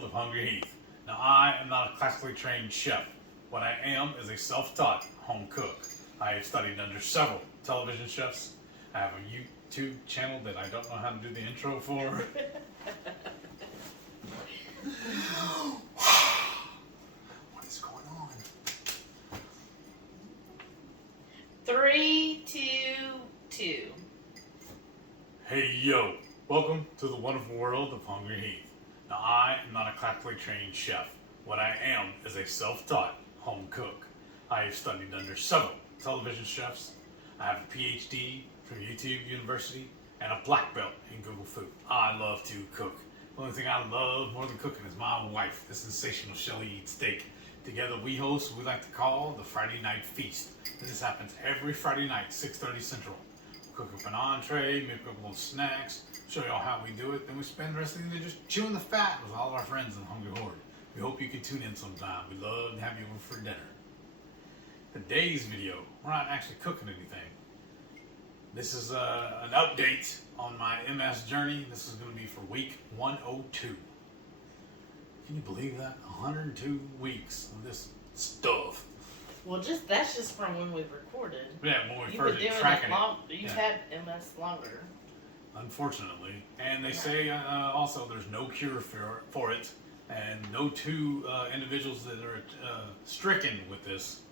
world of Hungry Heath. Now, I am not a classically trained chef. What I am is a self-taught home cook. I have studied under several television chefs. I have a YouTube channel that I don't know how to do the intro for. What is going on? 3, 2, 2. Hey, yo. Welcome to the wonderful world of Hungry Heath. Now, I am not a classically trained chef. What I am is a self-taught home cook. I have studied under several television chefs. I have a PhD from YouTube University and a black belt in Google Food. I love to cook. The only thing I love more than cooking is my wife, the sensational Shelly Eats Steak. Together we host what we like to call the Friday Night Feast. This happens every Friday night, 6:30 Central. We cook up an entree, make up little snacks, show y'all how we do it, then we spend the rest of the day just chewing the fat with all of our friends in Hungry Horde. We hope you can tune in sometime. We'd love to have you over for dinner. Today's video, we're not actually cooking anything. This is an update on my MS journey. This is going to be for week 102. Can you believe that? 102 weeks of this stuff. Well, that's just from when we recorded. Yeah, when we You've first been doing tracking it long. it. You've had MS longer. Unfortunately. And they say also there's no cure for it. And no two individuals that are stricken with this,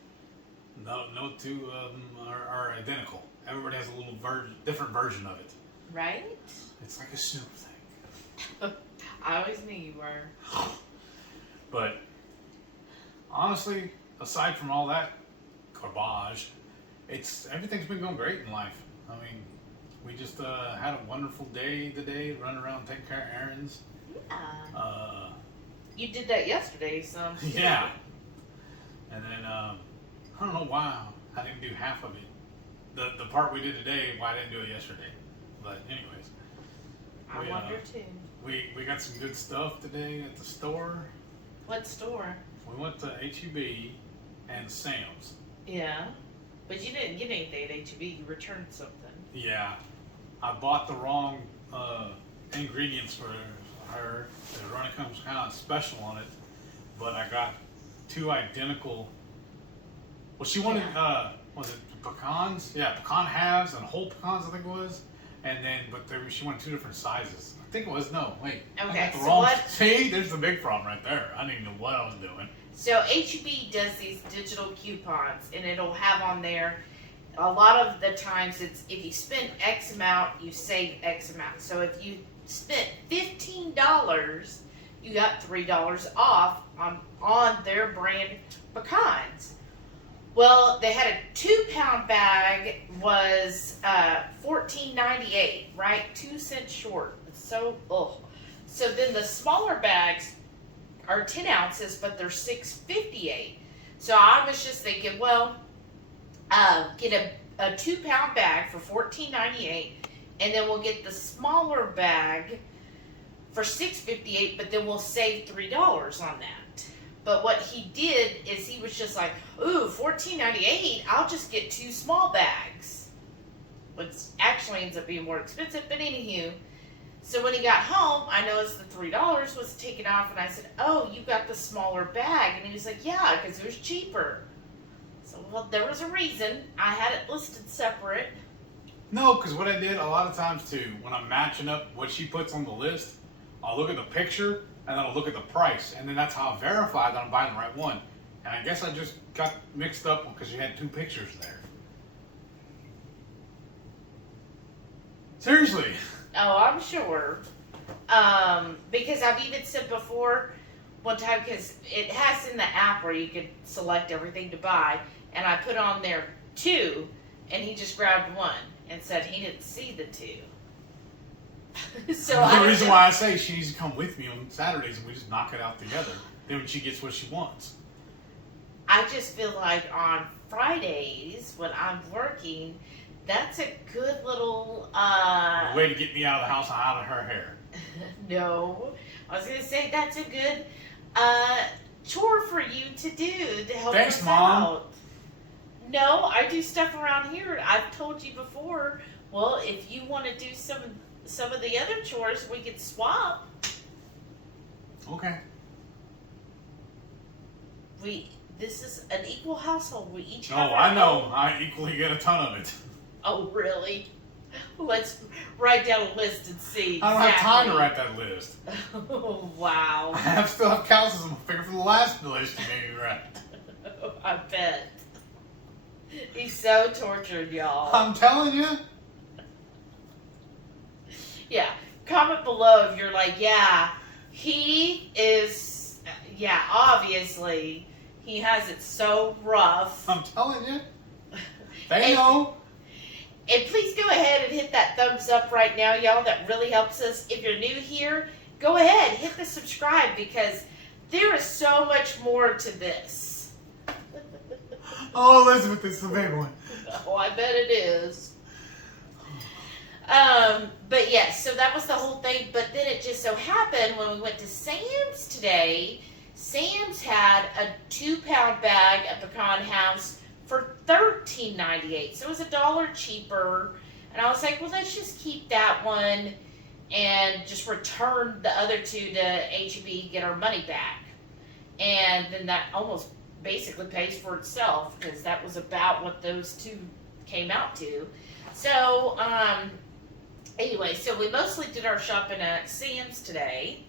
no two of them are identical. Everybody has a little different version of it. Right? It's like a Snoop thing. I always knew you were. But honestly, aside from all that garbage, everything's been going great in life. I mean, we just had a wonderful day today, running around taking care of errands. Yeah. You did that yesterday, so. Yeah. And then, I don't know why I didn't do half of it. The part we did today, why I didn't do it yesterday. But anyways. I wonder too. We got some good stuff today at the store. What store? We went to H-E-B and Sam's. Yeah. But you didn't get anything at H-E-B. You returned something. Yeah. I bought the wrong ingredients for her. The running comes kind of special on it. But I got two identical. Well, she wanted, was it pecans? Yeah, pecan halves and whole pecans, I think it was. And then, she wanted two different sizes. I think it was, no, wait. Okay, I got the so wrong. what? See, there's the big problem right there. I didn't know what I was doing. So H-E-B does these digital coupons, and it'll have on there, a lot of the times it's, if you spend X amount, you save X amount. So if you spent $15, you got $3 off on their brand pecans. Well, they had a 2-pound bag was $14.98, right? 2 cents short. So, So then the smaller bags are 10 ounces, but they're $6.58. So I was just thinking, well, get a 2-pound bag for $14.98, and then we'll get the smaller bag for $6.58, but then we'll save $3 on that. But what he did is he was just like, ooh, $14.98, I'll just get 2 small bags. Which actually ends up being more expensive, but anywho. So when he got home, I noticed the $3 was taken off, and I said, oh, you got the smaller bag. And he was like, yeah, because it was cheaper. So, well, there was a reason. I had it listed separate. No, because what I did a lot of times too, when I'm matching up what she puts on the list, I'll look at the picture and then I'll look at the price, and then that's how I verify that I'm buying the right one. And I guess I just got mixed up because she had 2 pictures there. Seriously. Oh, I'm sure. Because I've even said before, one time, because it has in the app where you could select everything to buy, and I put on there 2, and he just grabbed 1 and said he didn't see the 2. So the reason why I say she needs to come with me on Saturdays and we just knock it out together. Then when she gets what she wants. I just feel like on Fridays when I'm working, that's a good little way to get me out of the house and out of her hair. No, I was gonna say that's a good chore for you to do to help Thanks, us Mom. out. No, I do stuff around here. I've told you before. Well, if you want to do some of the other chores, we could swap. Okay. this is an equal household. We each Oh, have our I know. own. I equally get a ton of it. Oh, really? Let's write down a list and see. I don't have time to exactly. write that list. Oh, wow. I still have calluses on my finger from the last list you made me write. I bet. He's so tortured, y'all. I'm telling you. Yeah. Comment below if you're like, yeah, he is, yeah, obviously, he has it so rough. I'm telling you. They know. And please go ahead and hit that thumbs up right now, y'all. That really helps us. If you're new here, go ahead, hit the subscribe because there is so much more to this. Oh, Elizabeth, this is a big one. Oh, I bet it is. But yeah, so that was the whole thing. But then it just so happened when we went to Sam's today, Sam's had a 2-pound bag of pecan halves for $13.98. So it was $1 cheaper. And I was like, well, let's just keep that one and just return the other 2 to HEB, get our money back. And then that almost basically pays for itself because that was about what those 2 came out to. So, anyway, so we mostly did our shopping at Sam's today.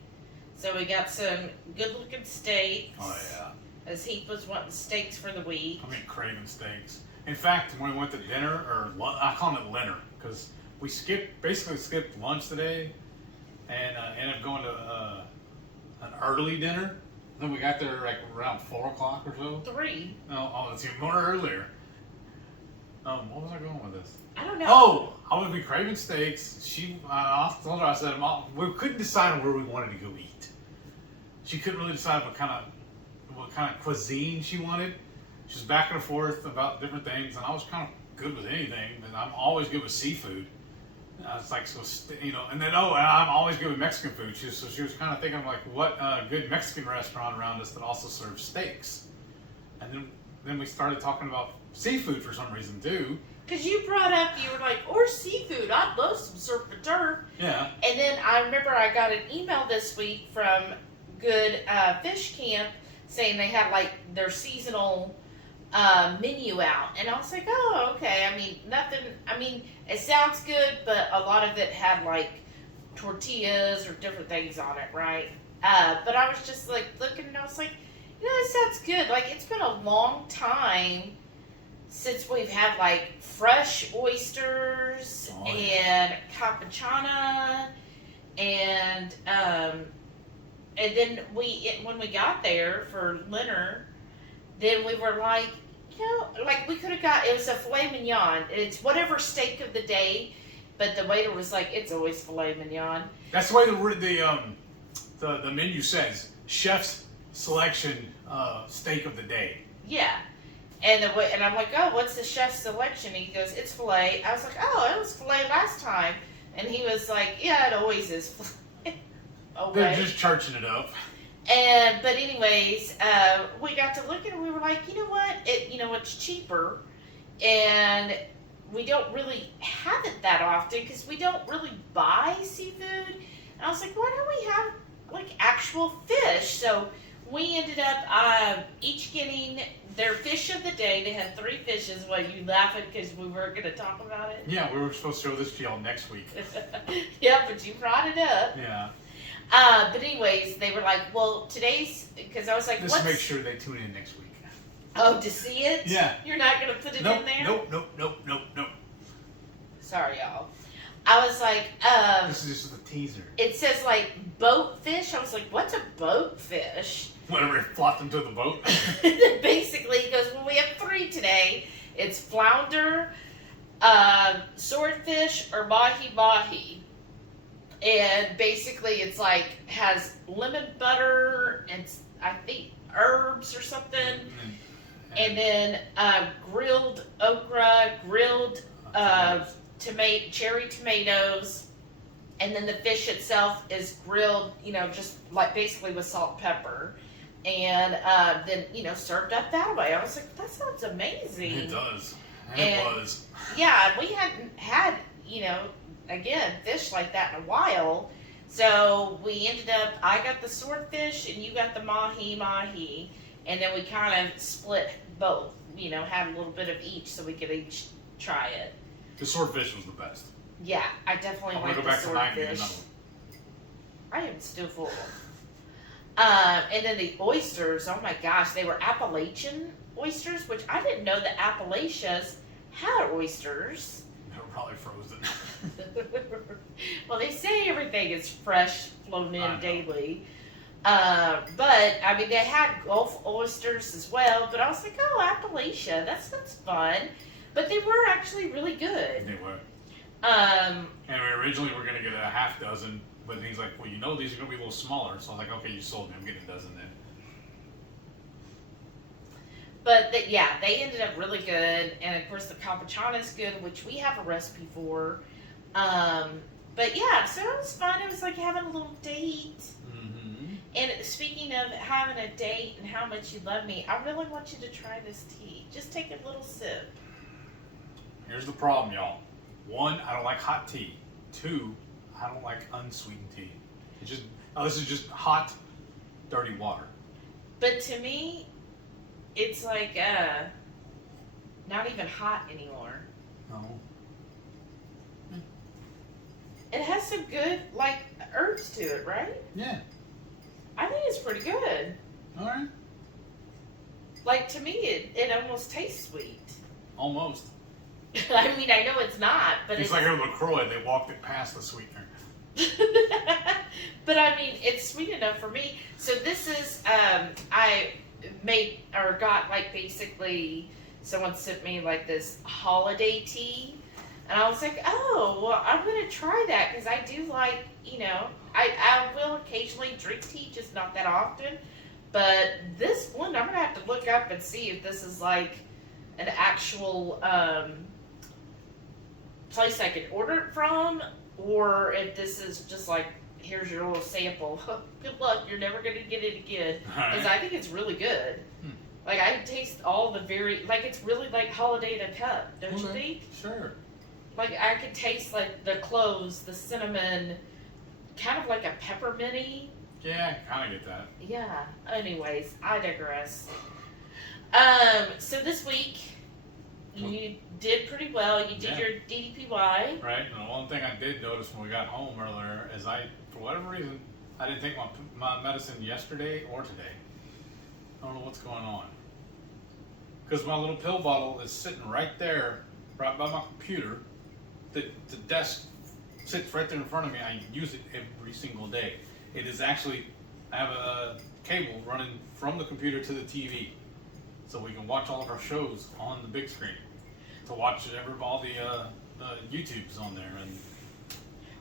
So we got some good looking steaks. Oh, yeah. As he was wanting steaks for the week. I mean, craving steaks. In fact, when we went to dinner, or I call it dinner, because we basically skipped lunch today and ended up going to an early dinner. Then we got there like around 4 o'clock or so. 3. Oh, it's even more earlier. What was I going with this? I don't know. Oh, I would be craving steaks. I told her, I said, we couldn't decide where we wanted to go eat. She couldn't really decide what kind of cuisine she wanted. She was back and forth about different things, and I was kind of good with anything, but I'm always good with seafood. It's like, so, and then, I'm always good with Mexican food. So she was kind of thinking, like, what good Mexican restaurant around us that also serves steaks? And then we started talking about seafood for some reason, too. Because you brought up, you were like, or seafood. I'd love some surf and turf. Yeah. And then I remember I got an email this week from Good Fish Camp saying they had like their seasonal menu out. And I was like, oh, okay. I mean, it sounds good, but a lot of it had like tortillas or different things on it, right? But I was just like looking and I was like, this sounds good. Like, it's been a long time since we've had like fresh oysters and capuchana and then when we got there for dinner, then we were like, like we could have it was a filet mignon. It's whatever steak of the day, but the waiter was like, it's always filet mignon. That's the way the menu says, chef's selection steak of the day. Yeah. And I'm like, oh, what's the chef's selection? And he goes, it's filet. I was like, oh, it was filet last time. And he was like, yeah, it always is filet. They're just charging it up. But anyways, we got to look at it and we were like, you know what? It's cheaper. And we don't really have it that often because we don't really buy seafood. And I was like, why don't we have like actual fish? So we ended up each getting their fish of the day. They had 3 fishes. Well, you laughing because we weren't going to talk about it? Yeah, we were supposed to show this to y'all next week. Yeah, but you brought it up. Yeah. But anyways, they were like, well, today's, because I was like, just make sure they tune in next week. Oh, to see it? Yeah. You're not going to put it in there? Nope. Sorry, y'all. I was like, this is just the teaser. It says like boat fish. I was like, what's a boat fish? Whenever it flopped into the boat. Basically, he goes, well, we have 3 today. It's flounder, swordfish, or mahi-mahi. And basically, it's like, has lemon butter and I think herbs or something. And then grilled okra, grilled cherry tomatoes. And then the fish itself is grilled, just like basically with salt and pepper. And then, served up that way. I was like, that sounds amazing. It does. And it was. Yeah, we hadn't had, again, fish like that in a while. So we ended up, I got the swordfish and you got the mahi-mahi. and then we kind of split both. Had a little bit of each so we could each try it. The swordfish was the best. Yeah, I definitely I'm like gonna go the back to mine and get swordfish. another one. I am still full. And then the oysters, oh my gosh, they were Appalachian oysters, which I didn't know the Appalachias had oysters. They were probably frozen. Well, they say everything is fresh, flown I know. in daily. But I mean, they had Gulf oysters as well. But I was like, oh, Appalachia, that's fun. But they were actually really good. They were. Um, And we originally were gonna get a half dozen, but he's like, well, these are gonna be a little smaller. So I was like, okay, you sold me. I'm getting a dozen then. But yeah, they ended up really good, and of course the capuchana is good, which we have a recipe for. But yeah, so it was fun. It was like having a little date. Mm-hmm. And speaking of having a date and how much you love me, I really want you to try this tea. Just take a little sip. Here's the problem, y'all. 1, I don't like hot tea. 2, I don't like unsweetened tea. This is just hot, dirty water. But to me, it's like not even hot anymore. No. It has some good like herbs to it, right? Yeah. I think it's pretty good. All right. Like to me, it almost tastes sweet. Almost. I mean, I know it's not, but It's like a LaCroix. They walked it past the sweetener. But I mean, it's sweet enough for me. So this is I made or got like basically someone sent me like this holiday tea, and I was like, oh well, I'm gonna try that because I do like I will occasionally drink tea, just not that often. But this one, I'm gonna have to look up and see if this is like an actual place I could order it from, or if this is just like, here's your little sample. Good luck, you're never gonna get it again. Because I think it's really good. Like I taste all the it's really like holiday in a cup, don't you think? Sure. Like I could taste like the cloves, the cinnamon, kind of like a pepperminty. Yeah, I kind of get that. Yeah. Anyways, I digress. So this week you did pretty well. You did Yeah. your DDPY. Right. And the one thing I did notice when we got home earlier is for whatever reason, I didn't take my medicine yesterday or today. I don't know what's going on. Because my little pill bottle is sitting right there, right by my computer. The desk sits right there in front of me. I use it every single day. It is actually, I have a cable running from the computer to the TV. So we can watch all of our shows on the big screen. To watch all the YouTubes on there. And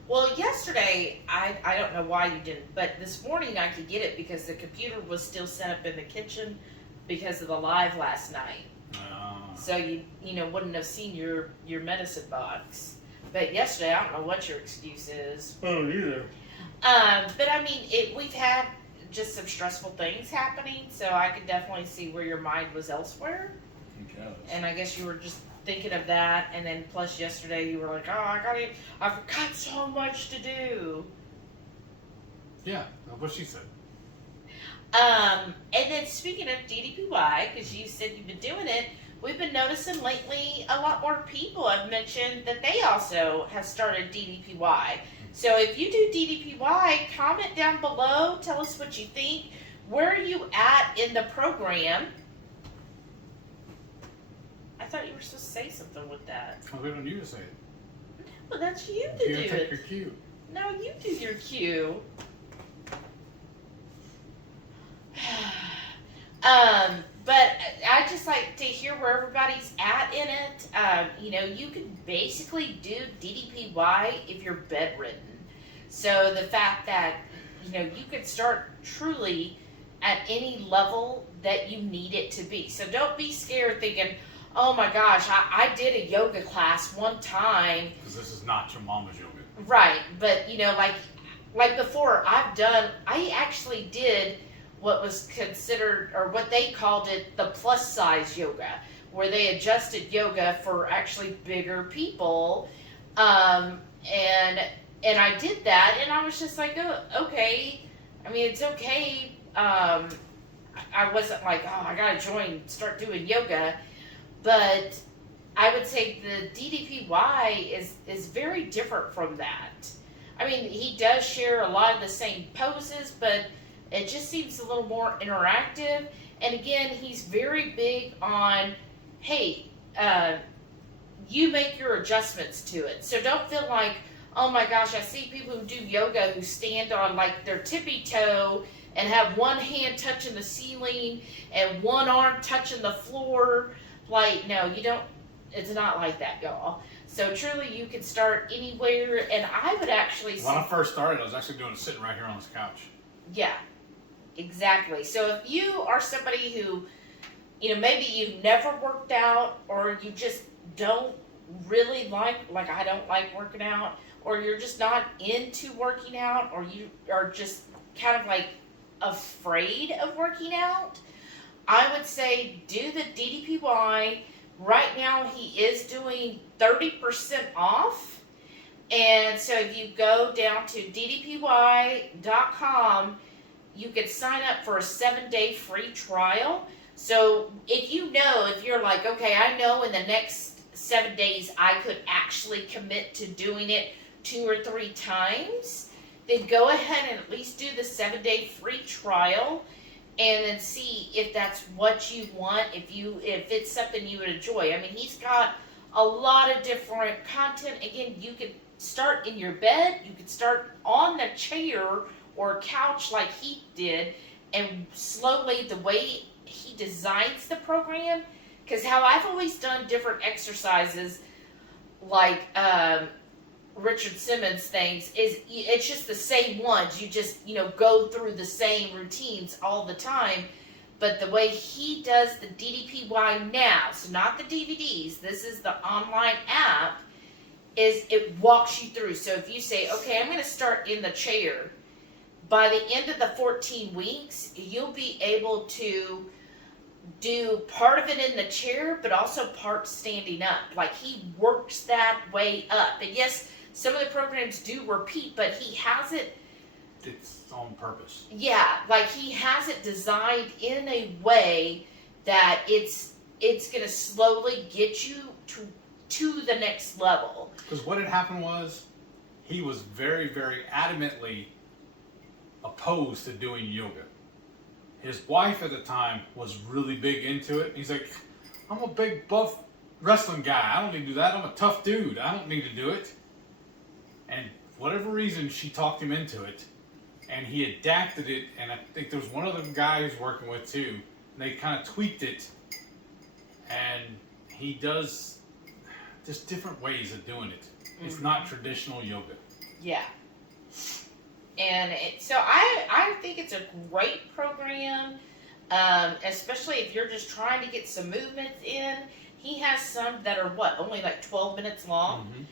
Well, yesterday, I don't know why you didn't, but this morning I could get it because the computer was still set up in the kitchen because of the live last night. So you wouldn't have seen your medicine box. But yesterday, I don't know what your excuse is. Oh, neither. But I mean, we've had just some stressful things happening, so I could definitely see where your mind was elsewhere. And I guess you were just thinking of that, and then plus yesterday you were like, oh, I forgot so much to do. Yeah, that's what she said. And then speaking of DDPY, because you said you've been doing it, we've been noticing lately a lot more people have mentioned that they also have started DDPY. So if you do DDPY, comment down below, tell us what you think. Where are you at in the program? I thought you were supposed to say something with that. I was waiting on you to say it. No, that's you to You do gotta take it. your cue. No, you do your cue. But I just like to hear where everybody's at in it. You can basically do DDPY if you're bedridden. So the fact that, you could start truly at any level that you need it to be. So don't be scared thinking, oh my gosh, I did a yoga class one time. Because this is not your mama's yoga. Right, but like before I actually did what was considered, or what they called it, the plus size yoga, where they adjusted yoga for actually bigger people. And I did that, and I was just like, oh, okay. I mean, it's okay. I I wasn't like, oh, I gotta start doing yoga. But I would say the DDPY is very different from that. I mean, he does share a lot of the same poses, but it just seems a little more interactive. And again, he's very big on, hey, you make your adjustments to it. So don't feel like, oh my gosh, I see people who do yoga who stand on like their tippy toe and have one hand touching the ceiling and one arm touching the floor. Like, no, you don't, it's not like that, y'all. So truly, you can start anywhere, and I would actually When I first started, I was actually doing it sitting right here on this couch. Yeah, exactly. So if you are somebody who, maybe you've never worked out, or you just don't really like I don't like working out, or you're just not into working out, or you are just kind of like afraid of working out, I would say do the DDPY. Right now, he is doing 30% off. And so if you go down to ddpy.com, you can sign up for a 7-day free trial. So if you're like, okay, I know in the next 7 days I could actually commit to doing it 2 or 3 times, then go ahead and at least do the 7-day free trial. And then see if that's what you want, if it's something you would enjoy. I mean, he's got a lot of different content. Again, you could start in your bed, you could start on the chair or couch like he did, and slowly the way he designs the program, because how I've always done different exercises, like Richard Simmons things, is it's just the same ones. You just, go through the same routines all the time. But the way he does the DDPY now, so not the DVDs, this is the online app, is it walks you through. So if you say, okay, I'm going to start in the chair, by the end of the 14 weeks, you'll be able to do part of it in the chair, but also part standing up. Like, he works that way up. And yes, some of the programs do repeat, but he has it. It's on purpose. Yeah, like he has it designed in a way that it's going to slowly get you to the next level. Because what had happened was, he was very, very adamantly opposed to doing yoga. His wife at the time was really big into it. He's like, I'm a big buff wrestling guy. I don't need to do that. I'm a tough dude. I don't need to do it. And for whatever reason, she talked him into it, and he adapted it. And I think there was one other guy he was working with too, and they kind of tweaked it. And he does just different ways of doing it. It's not traditional yoga. Yeah. And so I think it's a great program, especially if you're just trying to get some movements in. He has some that are only like 12 minutes long. Mm-hmm.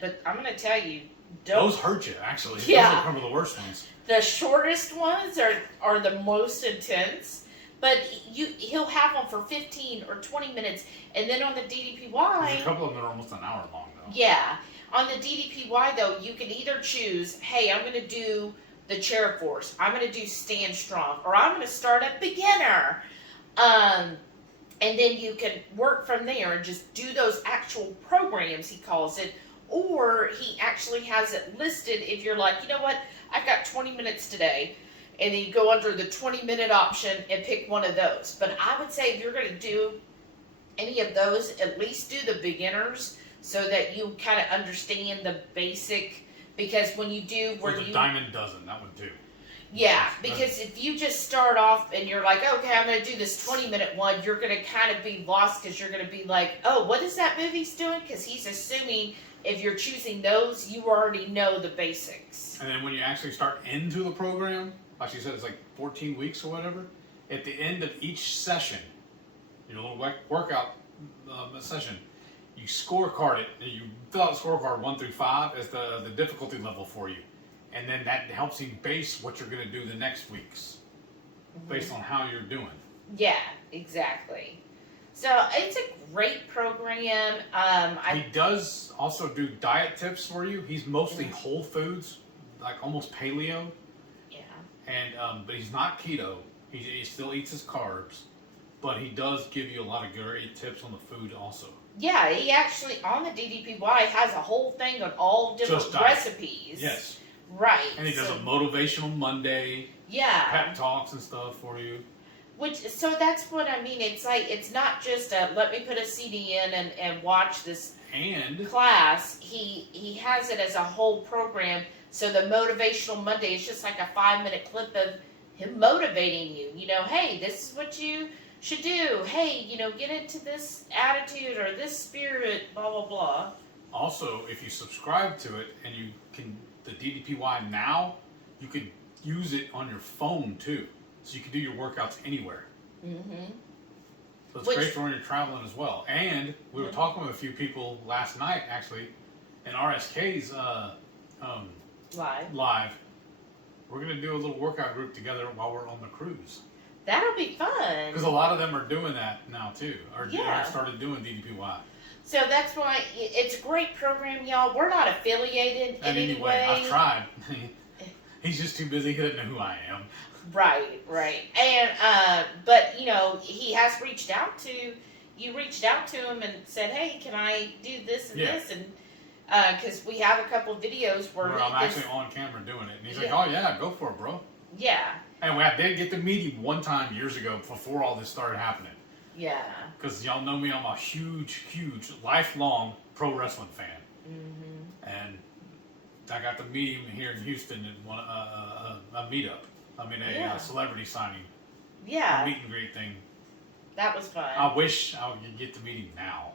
But I'm going to tell you, those hurt you, actually. Yeah. Those are some of the worst ones. The shortest ones are the most intense, but he'll have them for 15 or 20 minutes, and then on the DDPY... There's a couple of them that are almost an hour long, though. Yeah. On the DDPY, though, you can either choose, hey, I'm going to do the chair force, I'm going to do stand strong, or I'm going to start at beginner. And then you can work from there and just do those actual programs, he calls it. Or he actually has it listed if you're like, you know what, I've got 20 minutes today. And then you go under the 20-minute option and pick one of those. But I would say if you're going to do any of those, at least do the beginners so that you kind of understand the basic. Because when you do... Or the diamond dozen, that one too. Yeah, because if you just start off and you're like, okay, I'm going to do this 20-minute one, you're going to kind of be lost because you're going to be like, oh, what is that movie's doing? Because he's assuming if you're choosing those, you already know the basics. And then when you actually start into the program, like you said, it's like 14 weeks or whatever, at the end of each session, your little workout session, you scorecard it, and you fill out the scorecard 1 through 5 as the difficulty level for you. And then that helps him base what you're going to do the next weeks, based on how you're doing. Yeah, exactly. So it's a great program. He does also do diet tips for you. He's mostly whole foods, like almost paleo. Yeah. And but he's not keto. He still eats his carbs, but he does give you a lot of great tips on the food also. Yeah, he actually, on the DDPY, has a whole thing on all different Just diet. recipes. Yes. Right. And he does a motivational Monday. Yeah. Pep talks and stuff for you. So that's what I mean. It's like, it's not just a, let me put a CD in and watch this class. He has it as a whole program. So the motivational Monday is just like a 5-minute clip of him motivating you. You know, hey, this is what you should do. Hey, you know, get into this attitude or this spirit, blah, blah, blah. Also, if you subscribe to it and you can, the DDPY now, you can use it on your phone too. So you can do your workouts anywhere. Mm-hmm. So it's great for when you're traveling as well. And we were talking with a few people last night, actually, in RSK's live. We're going to do a little workout group together while we're on the cruise. That'll be fun. Because a lot of them are doing that now too, or started doing DDPY. So that's why it's a great program, y'all. We're not affiliated in any way. I've tried. He's just too busy. He doesn't know who I am. Right. And, but, you know, he has reached out to, you reached out to him and said, hey, can I do this and this? And, because we have a couple of videos where I'm actually on camera doing it. And he's like, oh, yeah, go for it, bro. Yeah. And I did get to meet him one time years ago before all this started happening. Yeah. Because y'all know me, I'm a huge, lifelong pro wrestling fan. Mm-hmm. And I got to meet him here in Houston at a meetup. A celebrity signing. Yeah. A meet and greet thing. That was fun. I wish I would get to meet him now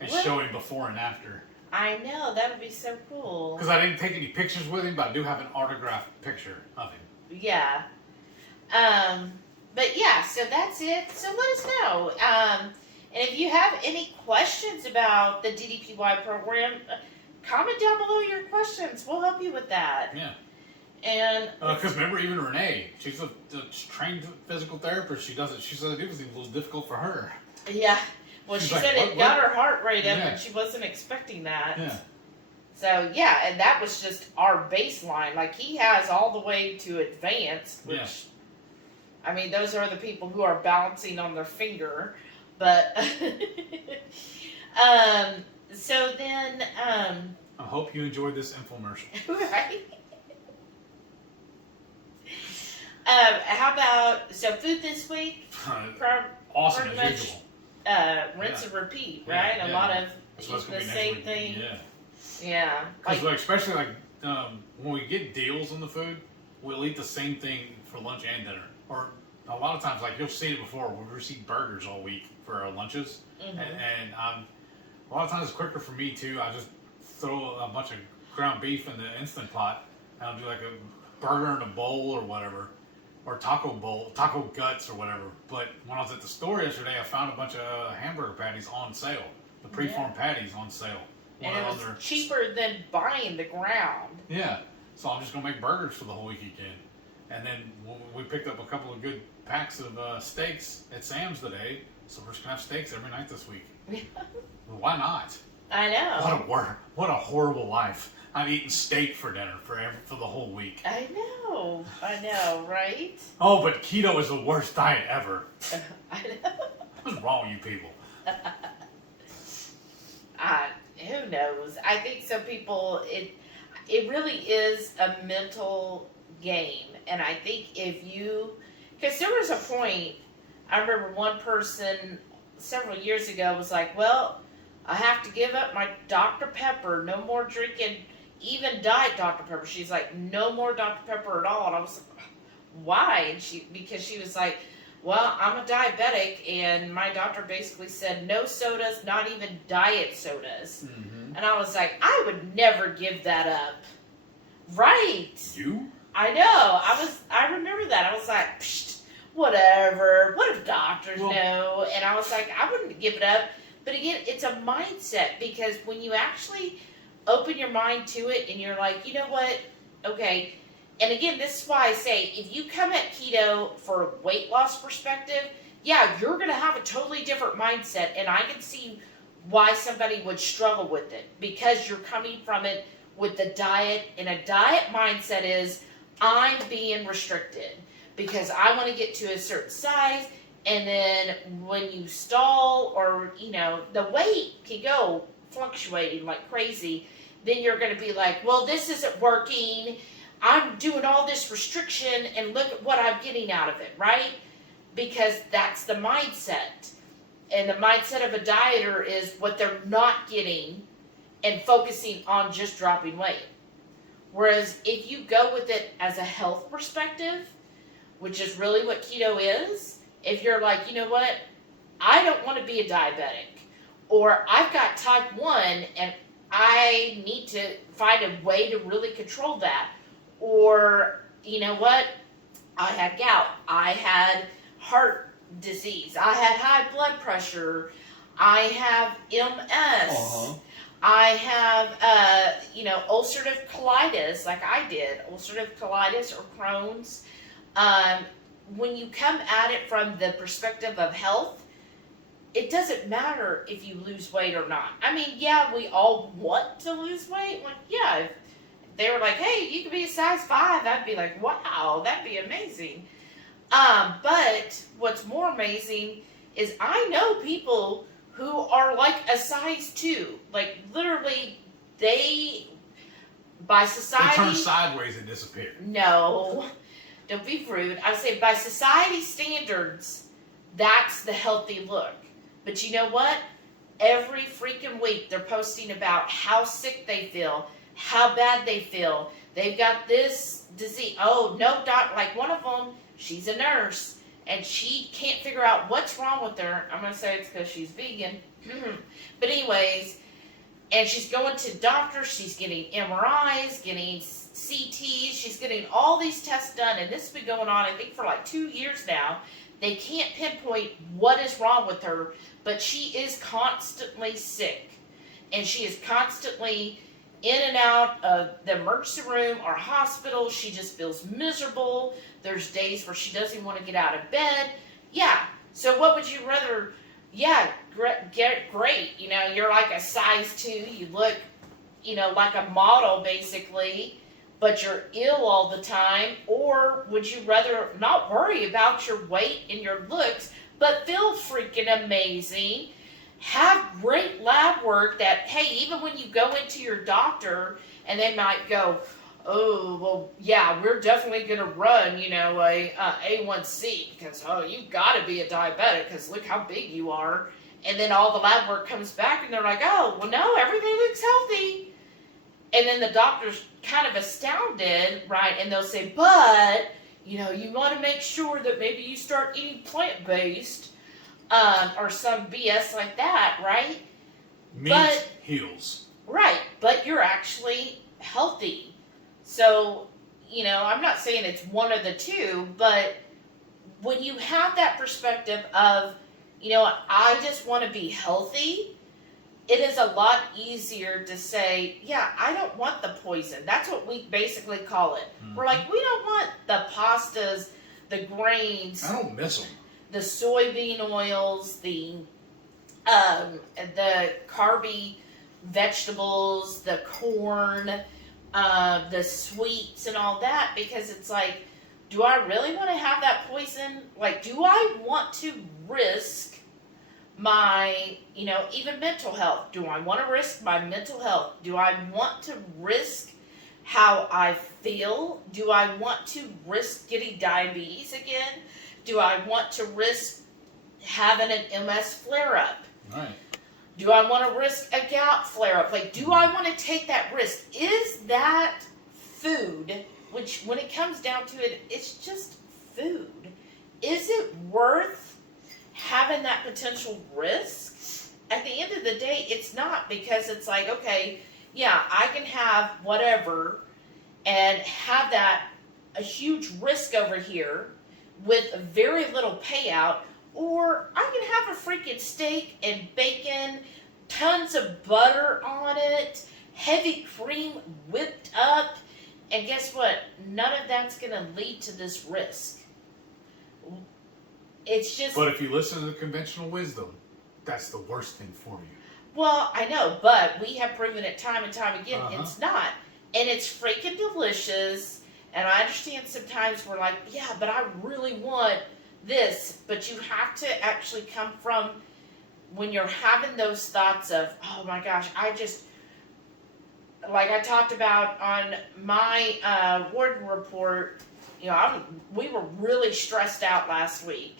and show him before and after. I know, that would be so cool. Because I didn't take any pictures with him, but I do have an autographed picture of him. Yeah. But yeah, so that's it. So let us know. And if you have any questions about the DDPY program, comment down below your questions. We'll help you with that. Yeah. And because remember, even Renee, she's a trained physical therapist. She said it was a little difficult for her. Yeah. Well, she said it got her heart rate up, and she wasn't expecting that. Yeah. So yeah, and that was just our baseline. Like he has all the way to advanced, which I mean, those are the people who are balancing on their finger. But so then I hope you enjoyed this infomercial. Right. How about food this week? Awesome as usual. Rinse and repeat, right? A lot of the same thing. Yeah. Because especially when we get deals on the food, we'll eat the same thing for lunch and dinner. Or a lot of times, you'll see it before. We'll receive burgers all week for our lunches, and a lot of times it's quicker for me too. I just throw a bunch of ground beef in the Instant Pot, and I'll do like a burger in a bowl or whatever. Or taco guts or whatever. But when I was at the store yesterday, I found a bunch of hamburger patties on sale. The preformed patties on sale. And it was cheaper than buying the ground. Yeah. So I'm just going to make burgers for the whole week again. And then we picked up a couple of good packs of steaks at Sam's today. So we're just going to have steaks every night this week. Why not? I know. What a horrible life. I'm eating steak for dinner for the whole week. I know, right? Oh, but keto is the worst diet ever. I know. What's wrong with you people? Who knows? I think some people, it really is a mental game. And I think because there was a point, I remember one person several years ago was like, well, I have to give up my Dr. Pepper, no more drinking even diet Dr. Pepper. She's like, no more Dr. Pepper at all. And I was like, why? And because she was like, well, I'm a diabetic, and my doctor basically said no sodas, not even diet sodas. Mm-hmm. And I was like, I would never give that up. Right. You? I know. I remember that. I was like, psst, whatever. What if doctors know? And I was like, I wouldn't give it up. But again, it's a mindset, because when you actually open your mind to it and you're like, you know what, okay, and again, this is why I say, if you come at keto for a weight loss perspective, yeah, you're going to have a totally different mindset, and I can see why somebody would struggle with it, because you're coming from it with the diet, and a diet mindset is, I'm being restricted. because I want to get to a certain size. And then when you stall, or, you know, the weight can go fluctuating like crazy, then you're going to be like, well, this isn't working. I'm doing all this restriction and look at what I'm getting out of it, right? Because that's the mindset. And the mindset of a dieter is what they're not getting and focusing on just dropping weight. Whereas if you go with it as a health perspective, which is really what keto is, if you're like, you know what, I don't want to be a diabetic, or I've got type 1 and I need to find a way to really control that, or, you know what, I had gout, I had heart disease, I had high blood pressure, I have MS, I have, you know, ulcerative colitis, like I did, ulcerative colitis or Crohn's. When you come at it from the perspective of health, it doesn't matter if you lose weight or not. I mean, yeah, we all want to lose weight. Like, yeah, if they were like, hey, you could be a size 5, I'd be like, wow, that'd be amazing. But what's more amazing is I know people who are like a size 2. Like, literally, they, by society... They turn sideways and disappear. No. Don't be rude. I would say by society standards, that's the healthy look. But you know what? Every freaking week they're posting about how sick they feel, how bad they feel. They've got this disease. Oh, no, doc. Like one of them, she's a nurse, and she can't figure out what's wrong with her. I'm going to say it's because she's vegan. But anyways, and she's going to doctors. She's getting MRIs, getting CTs, she's getting all these tests done, and this has been going on, I think, for like 2 years now. They can't pinpoint what is wrong with her, but she is constantly sick, and she is constantly in and out of the emergency room or hospital. She just feels miserable. There's days where she doesn't want to get out of bed. Yeah, so what would you rather? Yeah, great. You know, you're like a size 2. You look, you know, like a model, basically, but you're ill all the time? Or would you rather not worry about your weight and your looks, but feel freaking amazing, have great lab work that, hey, even when you go into your doctor and they might go, oh, well, yeah, we're definitely going to run, you know, a A1C because, oh, you've got to be a diabetic because look how big you are. And then all the lab work comes back and they're like, oh, well, no, everything looks healthy. And then the doctor's kind of astounded, right? And they'll say, but, you know, you want to make sure that maybe you start eating plant-based or some BS like that, right? Meat heals. Right, but you're actually healthy. So, you know, I'm not saying it's one of the two, but when you have that perspective of, you know, I just want to be healthy, it is a lot easier to say, yeah, I don't want the poison. That's what we basically call it. Mm-hmm. We're like, we don't want the pastas, the grains. I don't miss them. The soybean oils, the carby vegetables, the corn, the sweets and all that, because it's like, do I really want to have that poison? Like, do I want to risk my, you know, even mental health? Do I want to risk my mental health? Do I want to risk how I feel? Do I want to risk getting diabetes again? Do I want to risk having an MS flare-up? Right. Do I want to risk a gout flare-up? Like, do I want to take that risk? Is that food, which when it comes down to it, it's just food. Is it worth having that potential risk? At the end of the day, it's not, because it's like, okay, yeah, I can have whatever and have that a huge risk over here with very little payout, or I can have a freaking steak and bacon, tons of butter on it, heavy cream whipped up, and guess what? None of that's going to lead to this risk. It's just... But if you listen to the conventional wisdom, that's the worst thing for you. Well, I know, but we have proven it time and time again, It's not. And it's freaking delicious. And I understand sometimes we're like, yeah, but I really want this. But you have to actually come from when you're having those thoughts of, oh my gosh, like I talked about on my warden report, we were really stressed out last week.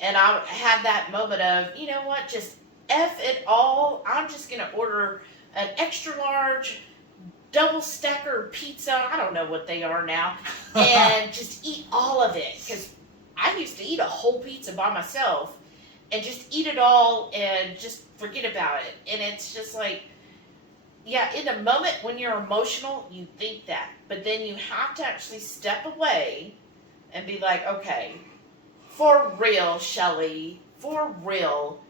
And I had that moment of, you know what, just F it all. I'm just going to order an extra large double stacker pizza. I don't know what they are now. And just eat all of it. Because I used to eat a whole pizza by myself and just eat it all and just forget about it. And it's just like, yeah, in a moment when you're emotional, you think that. But then you have to actually step away and be like, okay, for real, Shelly, for real,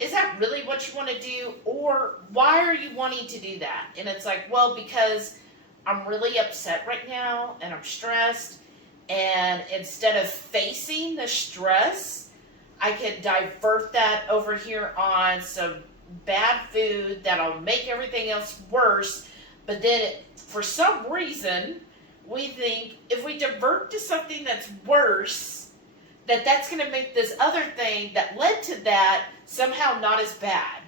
is that really what you want to do? Or why are you wanting to do that? And it's like, well, because I'm really upset right now and I'm stressed. And instead of facing the stress, I could divert that over here on some bad food that'll make everything else worse. But then for some reason, we think if we divert to something that's worse, that's going to make this other thing that led to that somehow not as bad.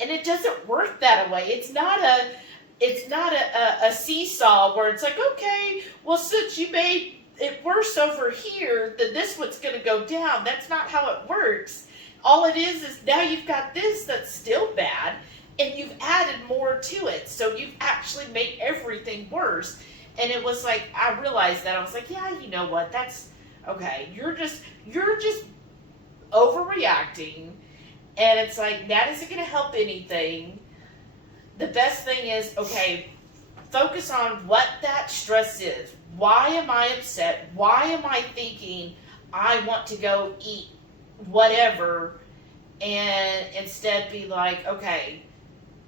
And it doesn't work that way. It's not a seesaw where it's like, okay, well, since you made it worse over here, then this one's going to go down. That's not how it works. All it is now you've got this that's still bad, and you've added more to it. So you've actually made everything worse. And it was like, I realized that. I was like, yeah, you know what? That's okay. You're just overreacting. And it's like, that isn't going to help anything. The best thing is, okay, focus on what that stress is. Why am I upset? Why am I thinking I want to go eat whatever? And instead be like, okay,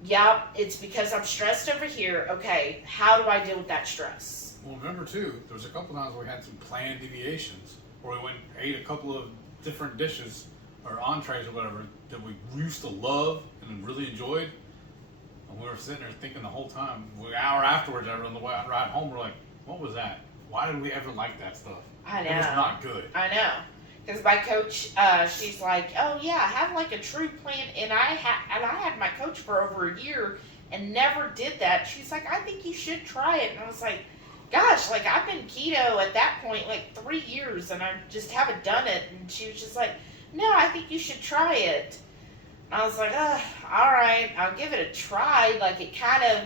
yeah, it's because I'm stressed over here. Okay, how do I deal with that stress? Well, remember too, there was a couple times where we had some planned deviations, where we went and ate a couple of different dishes or entrees or whatever that we used to love and really enjoyed. And we were sitting there thinking the whole time, an hour afterwards, on the ride home, we're like, what was that? Why did we ever like that stuff? I know. It was not good. I know. Because my coach, she's like, oh yeah, have like a true plan. And I had my coach for over a year and never did that. She's like, I think you should try it. And I was like, gosh, like I've been keto at that point like 3 years and I just haven't done it. And she was just like, no, I think you should try it. And I was like, all right, I'll give it a try. Like it kind of,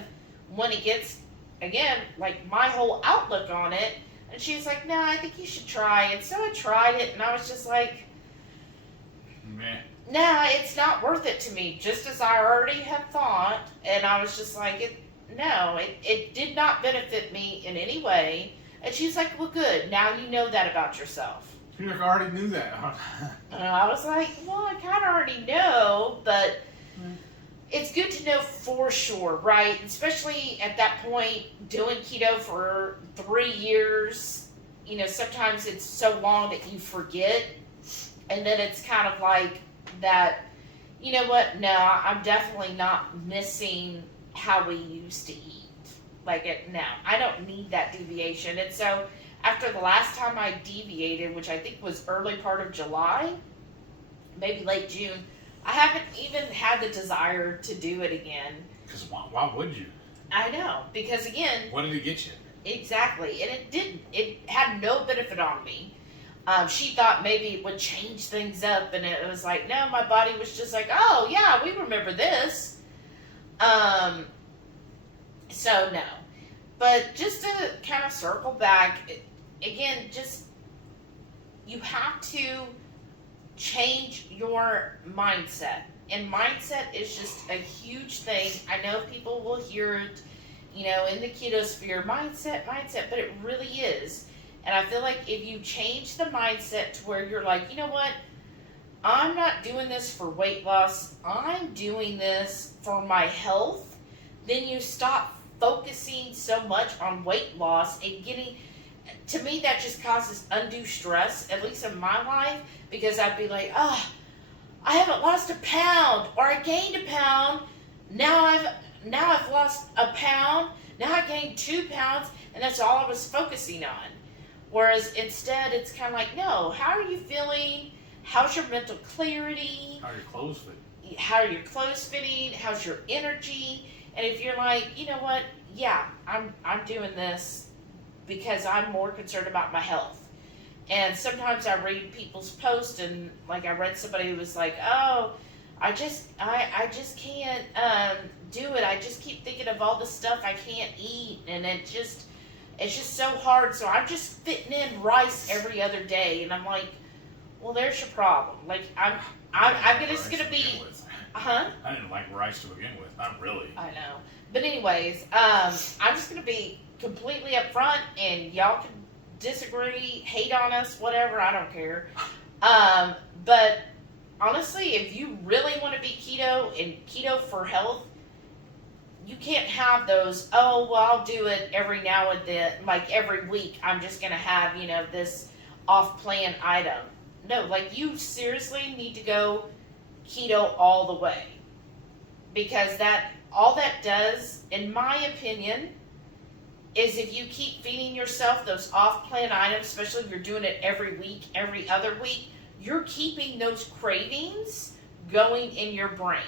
when it gets, again, like my whole outlook on it. And she was like, no, I think you should try it. So I tried it and I was just like, meh. Nah, it's not worth it to me, just as I already had thought. And I was just like, it did not benefit me in any way. And she's like, well, good. Now you know that about yourself. You already knew that. And I was like, well, I kind of already know, but it's good to know for sure, right? Especially at that point, doing keto for 3 years, sometimes it's so long that you forget. And then it's kind of like that, you know what? No, I'm definitely not missing how we used to eat. No, I don't need that deviation. And so after the last time I deviated, which I think was early part of July, maybe late June, I haven't even had the desire to do it again. Because why would you? I know, because again... What did it get you? Exactly, and it didn't. It had no benefit on me. She thought maybe it would change things up, and it was like, no, my body was just like, oh, yeah, we remember this. So, no. But just to kind of circle back, again, you have to change your mindset. And mindset is just a huge thing. I know people will hear it, in the keto sphere, mindset, but it really is. And I feel like if you change the mindset to where you're like, you know what, I'm not doing this for weight loss, I'm doing this for my health, then you stop focusing so much on weight loss and to me that just causes undue stress, at least in my life, because I'd be like, I haven't lost a pound, or I gained a pound, now I've lost a pound, Now I gained 2 pounds, and that's all I was focusing on. Whereas instead, it's kind of like, no, how are you feeling? How's your mental clarity? How are your clothes fit? How are your clothes fitting? How's your energy? And if you're like, you know what, yeah, I'm doing this because I'm more concerned about my health. And sometimes I read people's posts, and like I read somebody who was like, oh, I just can't do it. I just keep thinking of all the stuff I can't eat, and it's just so hard. So I'm just fitting in rice every other day, and I'm like, well, there's your problem. Like I'm just gonna be, I didn't like rice to begin with. Not really. I know, but anyways, I'm just gonna be completely upfront, and y'all can disagree, hate on us, whatever. I don't care. But honestly, if you really want to be keto and keto for health, you can't have those, oh, well, I'll do it every now and then, like every week, I'm just going to have, this off-plan item. No, like you seriously need to go keto all the way. Because all that does, in my opinion, is if you keep feeding yourself those off-plan items, especially if you're doing it every week, every other week, you're keeping those cravings going in your brain.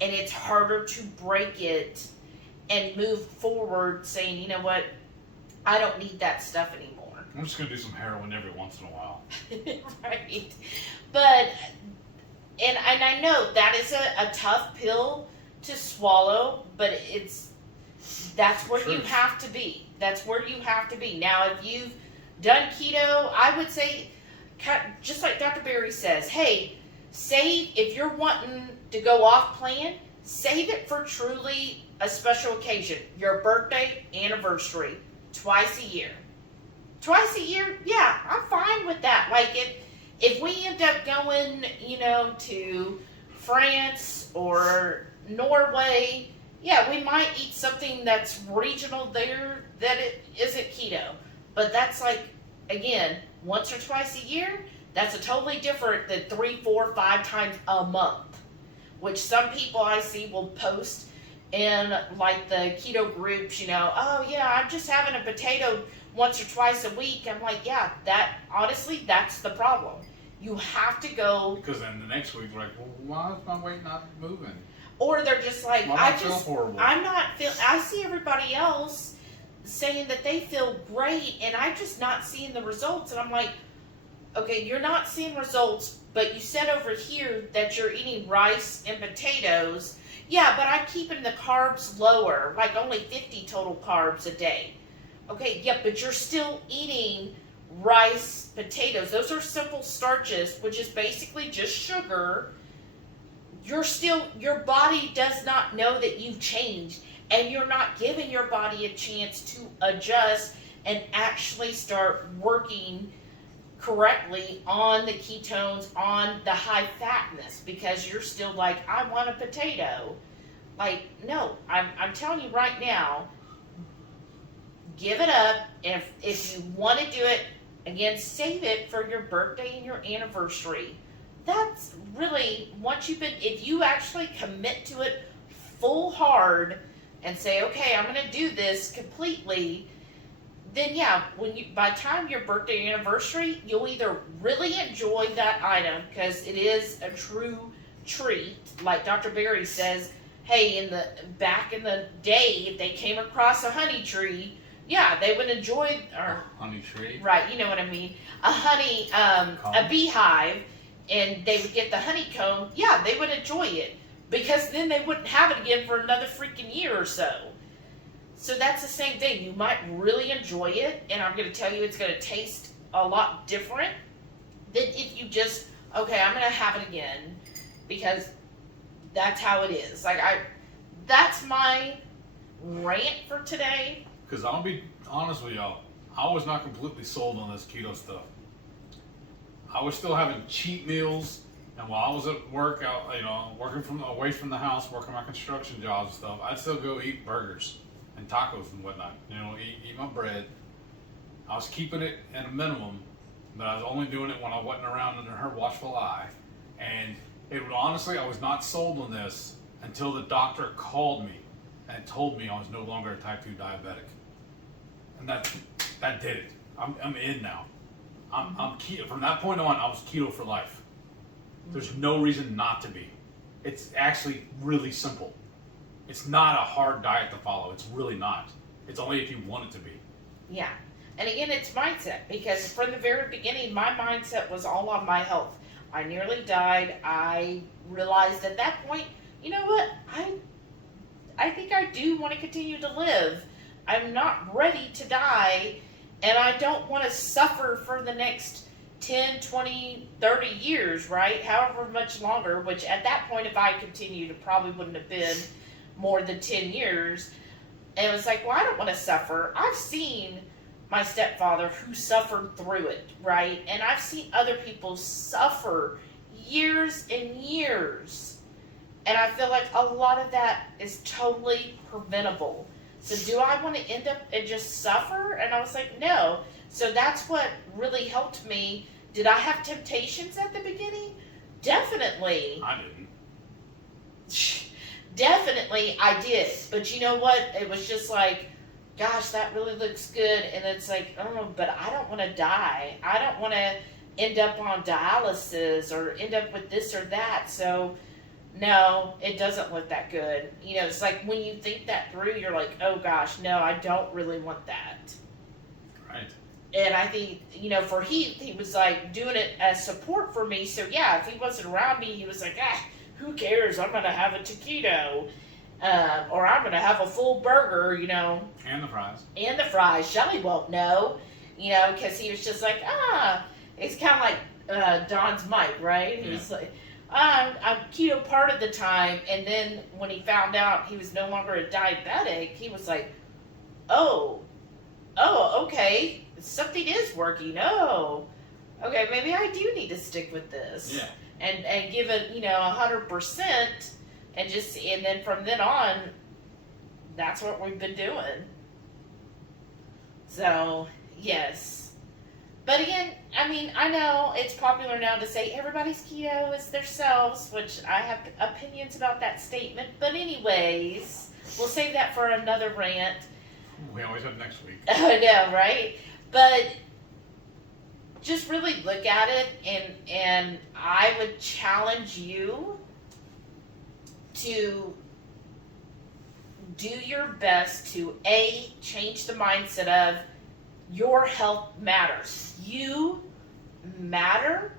And it's harder to break it and move forward saying, you know what, I don't need that stuff anymore. I'm just going to do some heroin every once in a while. Right. But, and I know that is a tough pill to swallow, but that's where you have to be. That's where you have to be. Now, if you've done keto, I would say, just like Dr. Berry says, hey, save, if you're wanting to go off plan, save it for truly a special occasion. Your birthday, anniversary, twice a year. Twice a year, yeah, I'm fine with that. Like, if we end up going, to France or Norway, yeah, we might eat something that's regional there that it isn't keto. But that's like, again, once or twice a year, that's a totally different than 3, 4, 5 times a month. Which some people I see will post in like the keto groups, oh yeah, I'm just having a potato once or twice a week. I'm like, yeah, honestly, that's the problem. You have to go. Because then the next week, they're like, well, why is my weight not moving? Or they're just like, I see everybody else saying that they feel great, and I'm just not seeing the results. And I'm like, okay, you're not seeing results, but you said over here that you're eating rice and potatoes. Yeah, but I'm keeping the carbs lower, like only 50 total carbs a day. Okay, yeah, but you're still eating rice, potatoes. Those are simple starches, which is basically just sugar. Your body does not know that you've changed, and you're not giving your body a chance to adjust and actually start working correctly on the ketones, on the high fatness, because you're still like, I want a potato. Like, no, I'm telling you right now, give it up. If you want to do it, again, save it for your birthday and your anniversary. That's really, if you actually commit to it full hard and say, okay, I'm going to do this completely, then yeah, by the time your birthday anniversary, you'll either really enjoy that item because it is a true treat, like Dr. Berry says. Hey, back in the day, if they came across a honey tree, yeah, they would enjoy honey tree. Right, you know what I mean. A honey, a beehive, and they would get the honeycomb. Yeah, they would enjoy it because then they wouldn't have it again for another freaking year or so. So that's the same thing. You might really enjoy it, and I'm going to tell you it's going to taste a lot different than if you just, okay, I'm going to have it again because that's how it is. That's my rant for today. Because I'll be honest with y'all, I was not completely sold on this keto stuff. I was still having cheat meals, and while I was at work, working away from the house, working my construction jobs and stuff, I'd still go eat burgers and tacos and whatnot. Eat my bread. I was keeping it at a minimum, but I was only doing it when I wasn't around under her watchful eye. And honestly, I was not sold on this until the doctor called me and told me I was no longer a type 2 diabetic. And that did it. I'm in now. I'm keto. From that point on, I was keto for life. There's no reason not to be. It's actually really simple. It's not a hard diet to follow. It's really not. It's only if you want it to be. Yeah. And again, it's mindset, because from the very beginning, my mindset was all on my health. I nearly died. I realized at that point, you know what? I think I do want to continue to live. I'm not ready to die, and I don't want to suffer for the next 10, 20, 30 years, right? However much longer, which at that point, if I continued, it probably wouldn't have been more than 10 years. And it was like, well, I don't want to suffer. I've seen my stepfather who suffered through it, right? And I've seen other people suffer years and years. And I feel like a lot of that is totally preventable. So do I want to end up and just suffer? And I was like, no. So that's what really helped me. Did I have temptations at the beginning? Definitely. I didn't. Definitely I did. But you know what? It was just like, gosh, that really looks good. And it's like, oh, but I don't want to die. I don't want to end up on dialysis or end up with this or that. So, no, it doesn't look that good. You know, it's like when you think that through, you're like, oh gosh, no, I don't really want that. Right. And I think, you know, for Heath, he was like doing it as support for me. So, yeah, if he wasn't around me, he was like, who cares? I'm going to have a taquito. Or I'm going to have a full burger, you know. And the fries. And the fries. Shelly won't know, you know, because he was just like, It's kind of like Don's Mike, right? He was like, I'm keto part of the time. And then when he found out he was no longer a diabetic, he was like, oh, okay. Something is working. Oh, okay, maybe I do need to stick with this. Yeah. And give it, you know, 100%. And then from then on, that's what we've been doing. So, yes. But again, I mean, I know it's popular now to say everybody's keto is themselves, which I have opinions about that statement. But anyways, we'll save that for another rant. We always have next week. I know, right? But just really look at it, and I would challenge you to do your best to change the mindset of your health matters. You matter,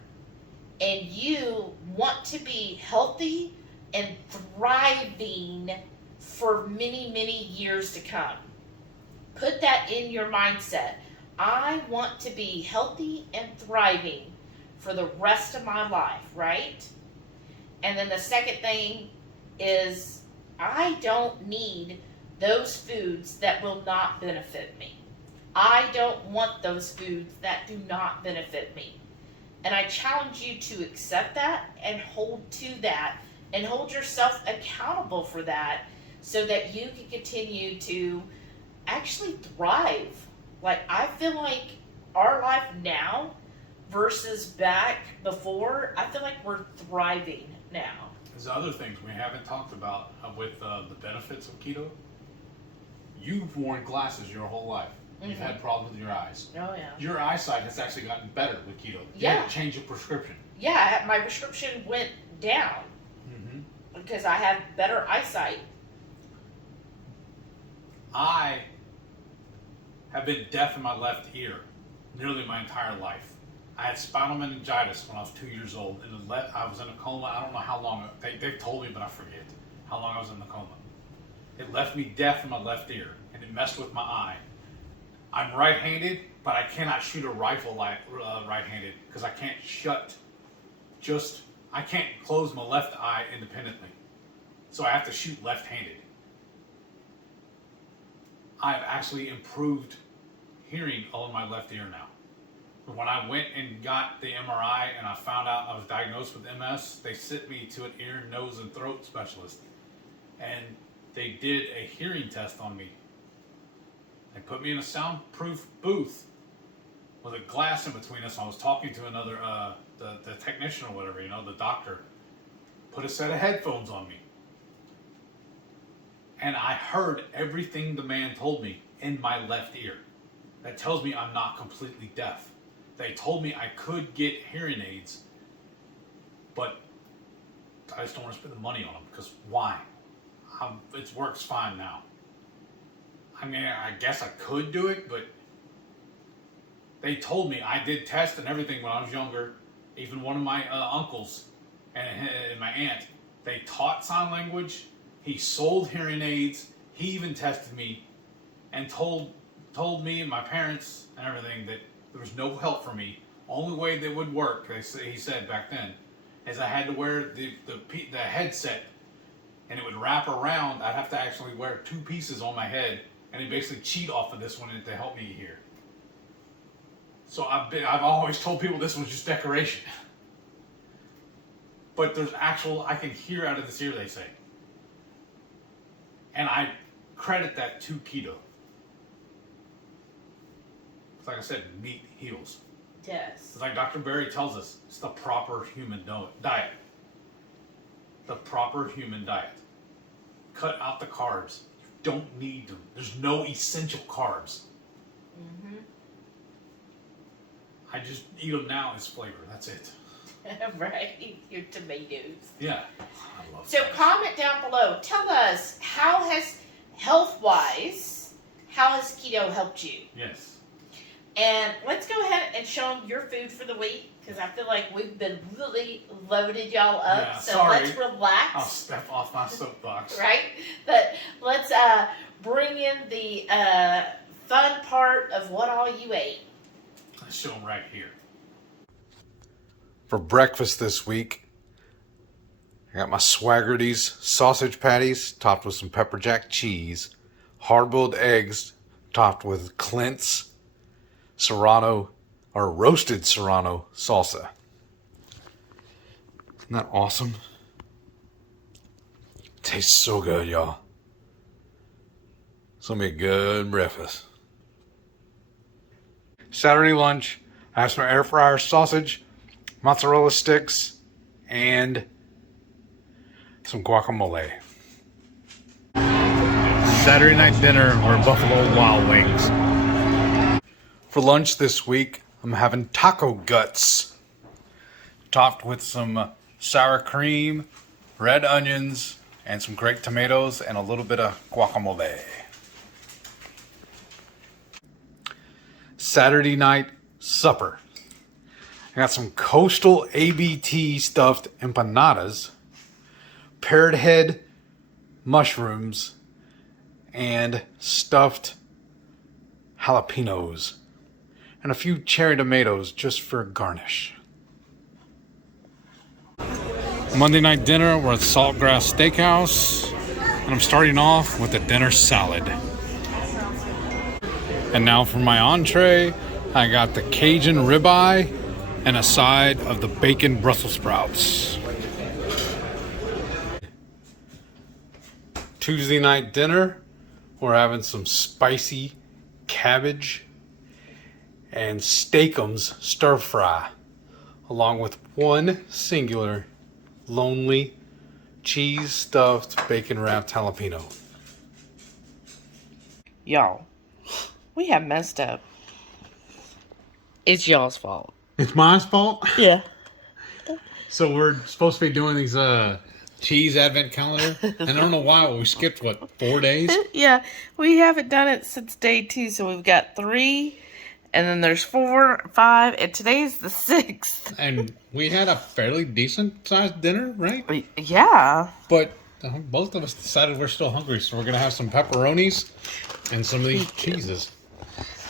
and you want to be healthy and thriving for many, many years to come. Put that in your mindset. I want to be healthy and thriving for the rest of my life, right? And then the second thing is, I don't need those foods that will not benefit me. I don't want those foods that do not benefit me. And I challenge you to accept that and hold to that and hold yourself accountable for that so that you can continue to actually thrive. Like, I feel like our life now versus back before, I feel like we're thriving now. There's other things we haven't talked about with the benefits of keto. You've worn glasses your whole life. You've had problems with your eyes. Oh, yeah. Your eyesight has actually gotten better with keto. You Yeah. had to change your prescription. Yeah, my prescription went down because I have better eyesight. I have been deaf in my left ear nearly my entire life. I had spinal meningitis when I was 2 years old, and I was in a coma. I don't know how long. They've told me, but I forget how long I was in the coma. It left me deaf in my left ear, and it messed with my eye. I'm right-handed, but I cannot shoot a rifle right-handed because I can't I can't close my left eye independently. So I have to shoot left-handed. I've actually improved hearing on my left ear now. When I went and got the MRI and I found out I was diagnosed with MS, they sent me to an ear, nose, and throat specialist. And they did a hearing test on me. They put me in a soundproof booth with a glass in between us. I was talking to another, the technician or whatever, the doctor. Put a set of headphones on me. And I heard everything the man told me in my left ear. That tells me I'm not completely deaf. They told me I could get hearing aids, but I just don't want to spend the money on them, because why? It works fine now. I mean, I guess I could do it, but they told me, I did tests and everything when I was younger. Even one of my uncles and my aunt, they taught sign language. He sold hearing aids. He even tested me and told me and my parents and everything that there was no help for me. Only way they would work, he said back then, is I had to wear the headset, and it would wrap around. I'd have to actually wear 2 pieces on my head, and it basically cheat off of this one to help me hear. So I've always told people this was just decoration. But there's I can hear out of this ear, they say. And I credit that to keto. Like I said, meat heals. Yes. It's like Dr. Berry tells us, it's the proper human diet. The proper human diet. Cut out the carbs. You don't need them. There's no essential carbs. Mm-hmm. I just eat them now as flavor. That's it. Right. Your tomatoes. Yeah. I love So comment down below. Tell us, health-wise, how has keto helped you? Yes. And let's go ahead and show them your food for the week, because I feel like we've been really loaded y'all up. Yeah, so sorry. let's relax. I'll step off my soapbox. Right? But let's bring in the fun part of what all you ate. Let's show them right here. For breakfast this week, I got my Swaggerty's sausage patties topped with some pepper jack cheese, hard-boiled eggs topped with Clint's serrano, or roasted serrano salsa. Isn't that awesome? Tastes so good, y'all. It's gonna be a good breakfast. Saturday lunch, I have some air fryer sausage, mozzarella sticks, and some guacamole. Saturday night dinner were Buffalo Wild Wings. For lunch this week, I'm having taco guts, topped with some sour cream, red onions, and some grated tomatoes, and a little bit of guacamole. Saturday night supper. I got some coastal ABT stuffed empanadas, ParrotHead mushrooms, and stuffed jalapenos, and a few cherry tomatoes just for garnish. Monday night dinner, we're at Saltgrass Steakhouse, and I'm starting off with a dinner salad. And now for my entree, I got the Cajun Ribeye and a side of the bacon Brussels sprouts. Tuesday night dinner, we're having some spicy cabbage and steakums stir fry, along with one singular lonely cheese stuffed bacon wrapped jalapeno. Y'all, we have messed up. It's y'all's fault. It's my fault? Yeah. So we're supposed to be doing these cheese advent calendar, and I don't know why we skipped 4 days. Yeah, we haven't done it since day 2, so we've got 3, and then there's 4, 5, and today's the 6th. And we had a fairly decent sized dinner, right? Yeah. But both of us decided we're still hungry, so we're gonna have some pepperonis and some of these cheeses.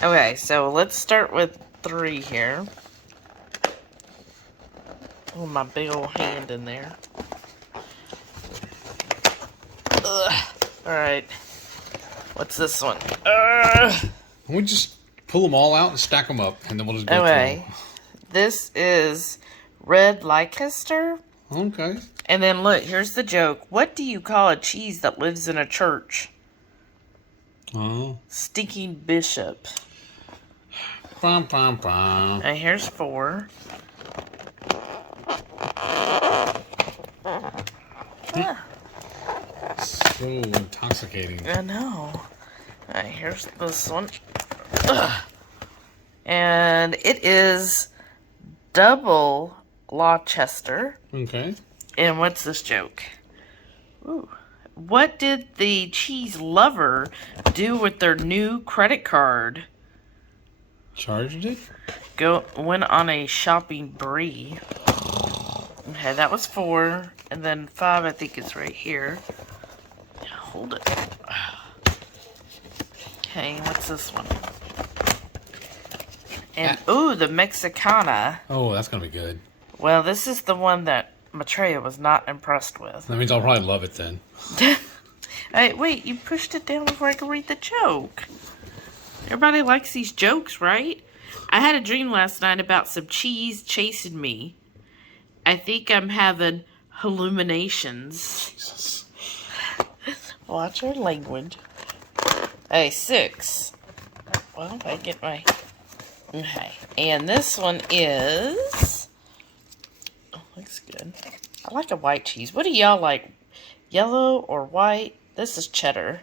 Okay, so let's start with 3 here. Oh, my big old hand in there. Ugh. Alright. What's this one? We just pull them all out and stack them up, and then we'll just go Okay. This is red Leicester. through them. Okay. And then look, here's the joke. What do you call a cheese that lives in a church? Oh. Stinking bishop. Bum, bum, bum. And here's 4. So intoxicating. I know. Alright, here's this one. Ugh. And it is double Gloucester. Okay. And what's this joke? Ooh. What did the cheese lover do with their new credit card? Charged it? Went on a shopping spree. Okay, that was 4. And then 5, I think, is right here. Hold it. Okay, what's this one? And, ooh, the Mexicana. Oh, that's going to be good. Well, this is the one that Maitreya was not impressed with. That means I'll probably love it then. Hey, wait, you pushed it down before I could read the joke. Everybody likes these jokes, right? I had a dream last night about some cheese chasing me. I think I'm having hallucinations. Jesus. Watch our language. Hey, 6. Well, I get my... Okay. And this one is... Oh, looks good. I like a white cheese. What do y'all like? Yellow or white? This is cheddar.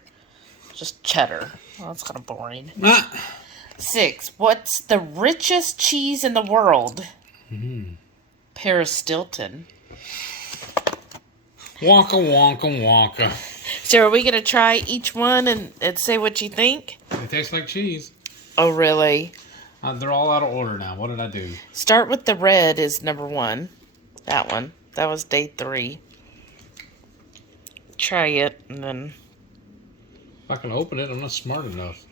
Just cheddar. Well, that's kind of boring. 6. What's the richest cheese in the world? Paris Stilton. Wonka, wonka, wonka. So are we going to try each one and say what you think? It tastes like cheese. Oh, really? They're all out of order now. What did I do? Start with the red is number 1. That one. That was day 3. Try it and then... If I can open it, I'm not smart enough.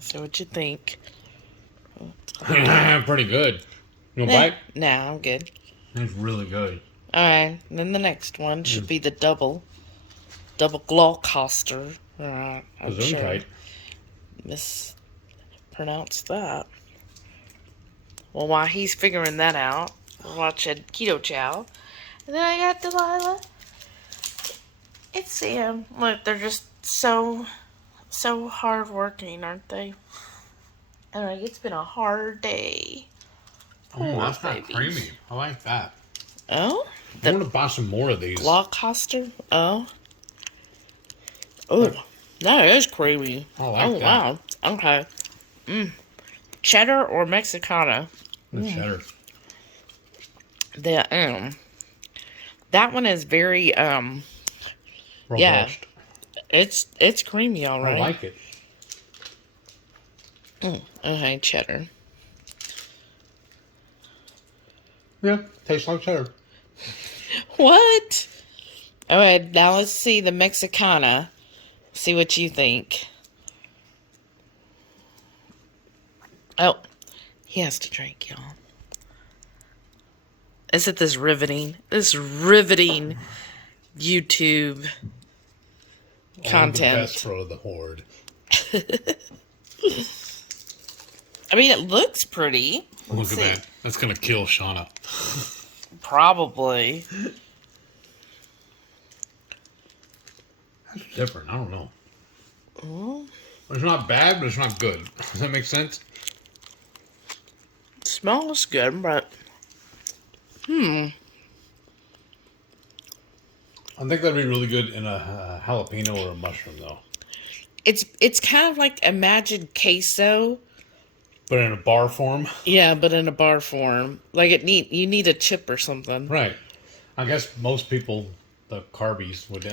So what you think? Pretty good. You want to bite? Nah, I'm good. It's really good. Alright, then the next one should be the double Gloucester. I'm sure mispronounced that. Well, while he's figuring that out, we're watching Keto Chow. And then I got Delilah. It's Sam. Look, they're just so hard working, aren't they? Alright, it's been a hard day. Oh, that's not creamy. I like that. Oh? I want to buy some more of these. Gloucester? Oh. Oh, that is creamy. I like that. Wow. Okay. Cheddar or Mexicana? The cheddar. That one is very Robust. yeah. It's creamy, all right. I like it. Okay, cheddar. Yeah, tastes like cheddar. What? All right, now let's see the Mexicana. See what you think. Oh, he has to drink, y'all. Is it this riveting YouTube content? The best for the horde. I mean, it looks pretty. Look at that. That's going to kill Shauna. Probably. That's different. I don't know. It's not bad, but it's not good. Does that make sense? It smells good, but... I think that'd be really good in a jalapeno or a mushroom, though. It's kind of like Imagine queso. But in a bar form? Yeah, but in a bar form. Like you need a chip or something. Right. I guess most people, the carbies, would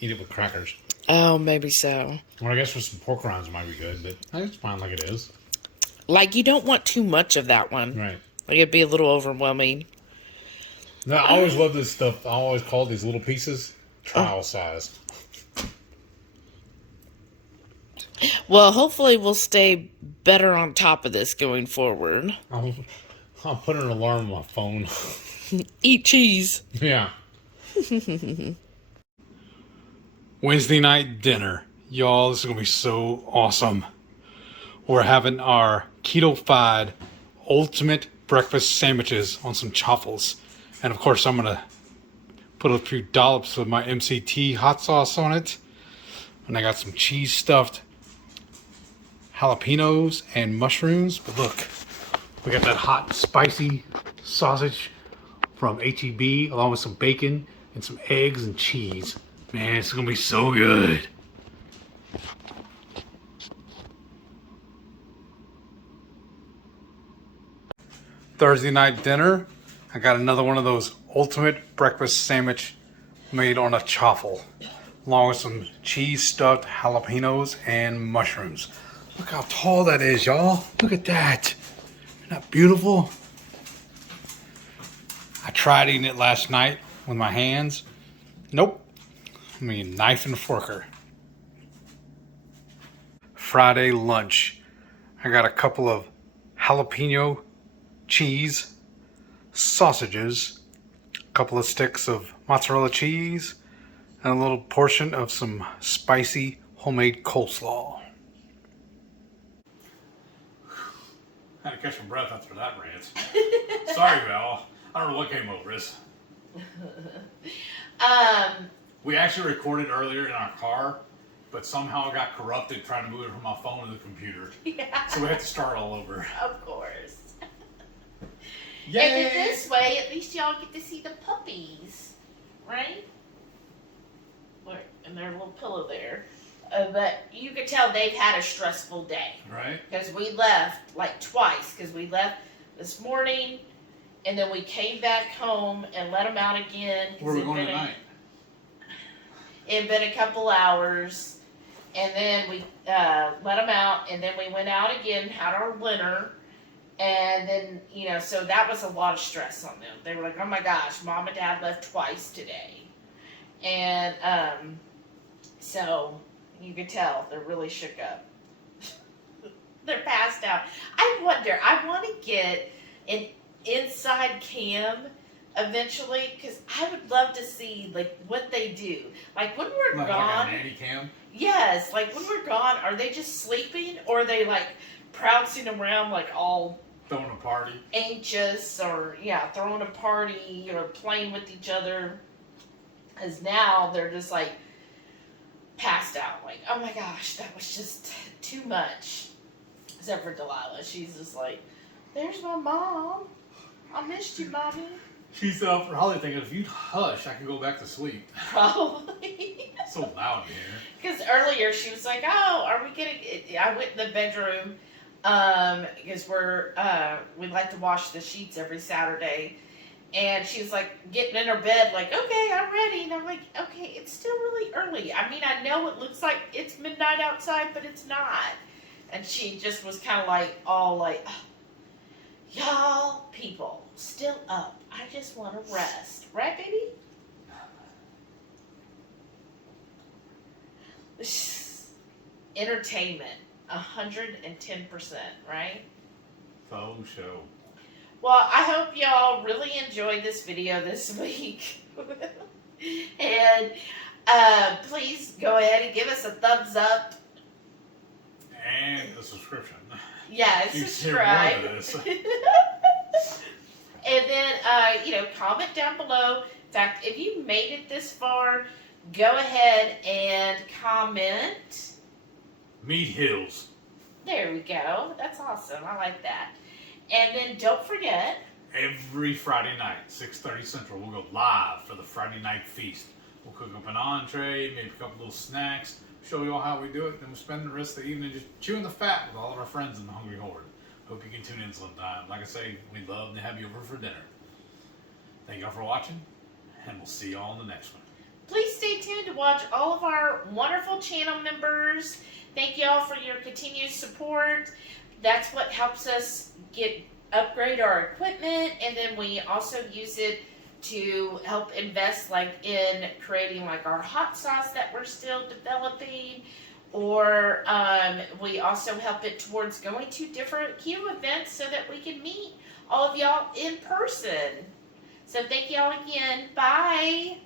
eat it with crackers. Oh, maybe so. Well, I guess with some pork rinds it might be good, but it's fine like it is. Like, you don't want too much of that one. Right. Like, it'd be a little overwhelming. No, I always love this stuff. I always call these little pieces trial size. Well, hopefully we'll stay better on top of this going forward. I'll put an alarm on my phone. Eat cheese. Yeah. Wednesday night dinner. Y'all, this is going to be so awesome. We're having our keto-fied ultimate breakfast sandwiches on some chaffles. And of course, I'm going to put a few dollops of my MCT hot sauce on it. And I got some cheese stuffed jalapenos and mushrooms. But look, we got that hot, spicy sausage from HEB, along with some bacon and some eggs and cheese. Man, it's gonna be so good. Thursday night dinner, I got another one of those ultimate breakfast sandwich made on a chaffle, along with some cheese stuffed jalapenos and mushrooms. Look how tall that is, y'all. Look at that. Isn't that beautiful? I tried eating it last night with my hands. Nope. I mean, knife and forker. Friday lunch. I got a couple of jalapeno cheese, sausages, a couple of sticks of mozzarella cheese, and a little portion of some spicy homemade coleslaw. Had to catch my breath after that rant. Sorry, Val. I don't know what came over us. We actually recorded earlier in our car, but somehow it got corrupted trying to move it from my phone to the computer. Yeah. So we had to start all over. Of course. Yay! And then this way, at least y'all get to see the puppies, right? And their little pillow there. But you could tell they've had a stressful day. Right? Because we left like twice. Because we left this morning, and then we came back home and let them out again. Where are we going tonight? It had been a couple hours. And then we let them out, and then we went out again, had our dinner. And then, so that was a lot of stress on them. They were like, oh my gosh, Mom and Dad left twice today. And so you could tell they're really shook up. They're passed out. I wonder, I want to get an inside cam eventually, because I would love to see like what they do. Like when we're gone. Like a nanny cam? Yes, like when we're gone, are they just sleeping, or are they like prancing around like all throwing a party, anxious, or throwing a party or playing with each other? Because now they're just like passed out, like, oh my gosh, that was just too much. Except for Delilah, she's just like, there's my mom, I missed you, Mommy. She's probably thinking, if you'd hush, I can go back to sleep. Probably. So loud here. Because earlier she was like, oh, are we gonna, I went in the bedroom, because we like to wash the sheets every Saturday, and she was like getting in her bed like, okay, I'm ready, and I'm like, okay, it's still really early. I mean, I know it looks like it's midnight outside, but it's not. And she just was kind of like, all like, oh, y'all people still up. I just want to rest. Right, baby? Entertainment. 110%, right? Faux show. Well, I hope y'all really enjoyed this video this week. And please go ahead and give us a thumbs up. And a subscription. Yeah, subscribe. And then, comment down below. In fact, if you made it this far, go ahead and comment. Meat Hills. There we go. That's awesome. I like that. And then don't forget. Every Friday night, 6:30 Central, we'll go live for the Friday night feast. We'll cook up an entree, maybe a couple little snacks, show you all how we do it, then we'll spend the rest of the evening just chewing the fat with all of our friends in the Hungry Horde. Hope you can tune in sometime. Like I say, we'd love to have you over for dinner. Thank y'all for watching, and we'll see y'all in the next one. Please stay tuned to watch all of our wonderful channel members. Thank y'all for your continued support. That's what helps us upgrade our equipment, and then we also use it to help invest in creating our hot sauce that we're still developing, or we also help it towards going to different Q events so that we can meet all of y'all in person. So thank y'all again. Bye.